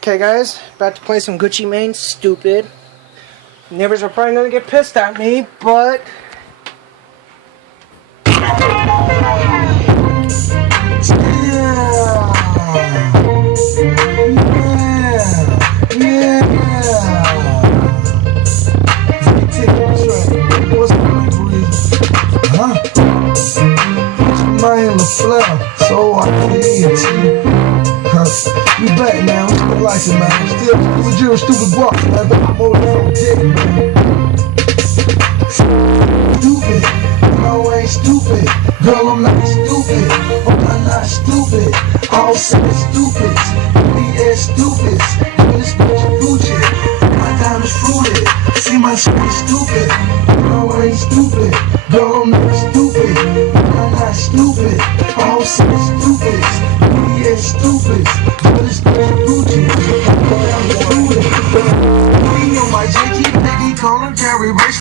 Okay guys, about to play some Gucci Mane, Stoopid. Neighbors are probably gonna get pissed at me, but so I can hear you. We back now, we still like it, man. Still legit stupid guap, man. But I'm older from dick, man. Stupid, no, I ain't stupid. Girl, I'm not stupid. Oh, I'm not stupid. All said stupids, BS stupids. Doing this bitch Gucci. My diamond's fruited. See my shit is stupid. No, I ain't stupid. Girl, I'm not stupid. I'm not stupid. All said stupids, BS stupids. Doing this bitch Gucci. My diamond's fruited. We on my JT, nigga, call him Jerry Rich.